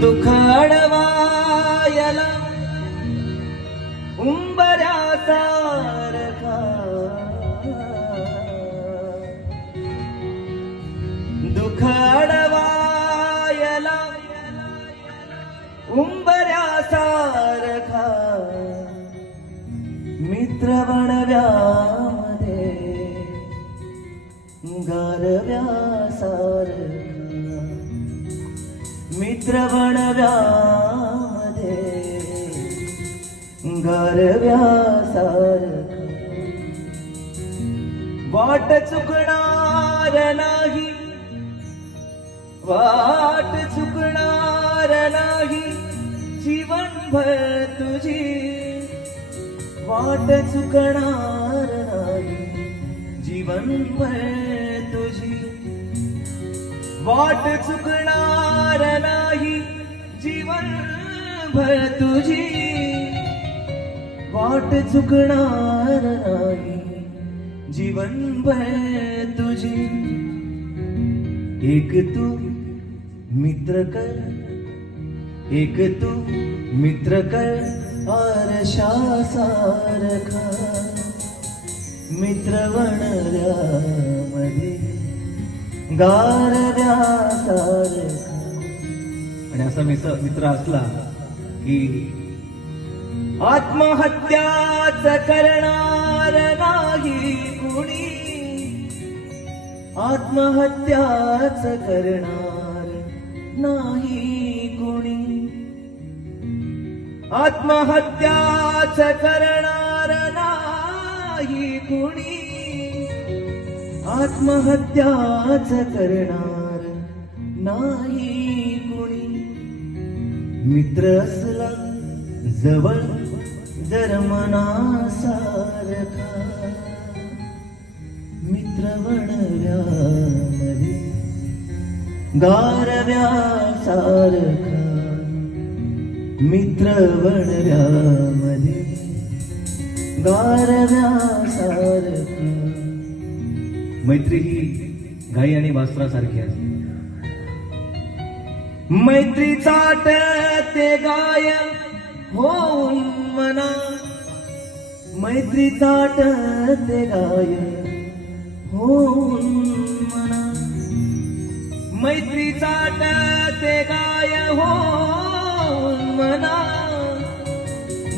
दुःख अडवायला उंबऱ्यासारखा दुःख अडवायला उंबऱ्यासारखा मित्र बनव्यामध्ये गारव्यासारखा मित्र बनव्यादे गारव्यासारखा. वाट चुकणार नाही. वाट चुकणार नाही. जीवनभर तुझी वाट चुकणार नाही. जीवनभर तुझी वाट चुकणार नाही जीवनभर तुझी. वाट चुकणार नाही जीवनभर तुझी. एक तू मित्र कर एक तू मित्र कर आरशा सारखा मित्र बनल्यामध्ये गारव्या आणि असा मित्र मित्र असला की आत्महत्याच करणार नाही कुणी. आत्महत्याच करणार नाही कुणी. आत्महत्याच करणार नाही कुणी. आत्महत्याच करणार नाही कुणी. मित्र असला जवळ जर मनासारखा. मित्र बनव्यामध्ये गारव्यासारखा. मित्र बनव्यामध्ये गारव्यासारखा. मैत्री ही गाई आणि वास्त्रासारखी असते मैत्री चाट ते गाय होऊन मना. मैत्री चाट ते गाय होऊन मना. मैत्री चाट ते गाय होऊन मना.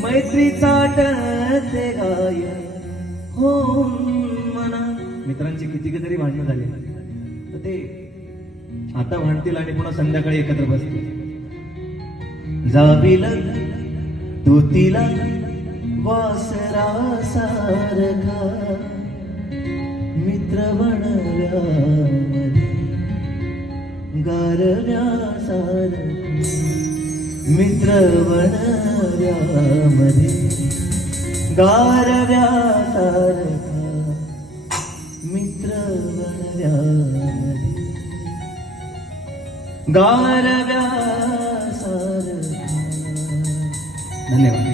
मैत्री चाट ते गाय होऊन मना. मित्रांची किती तरी भांडणं झाली. तर ते आता भांडतील आणि पुन्हा संध्याकाळी एकत्र बसतील. जावील तू तिला वासरा सारखा मित्र बनव्यामध्ये गारव्या सारखा मित्र बनव्यामध्ये गारव्या सारखा मित्र गन्यवाद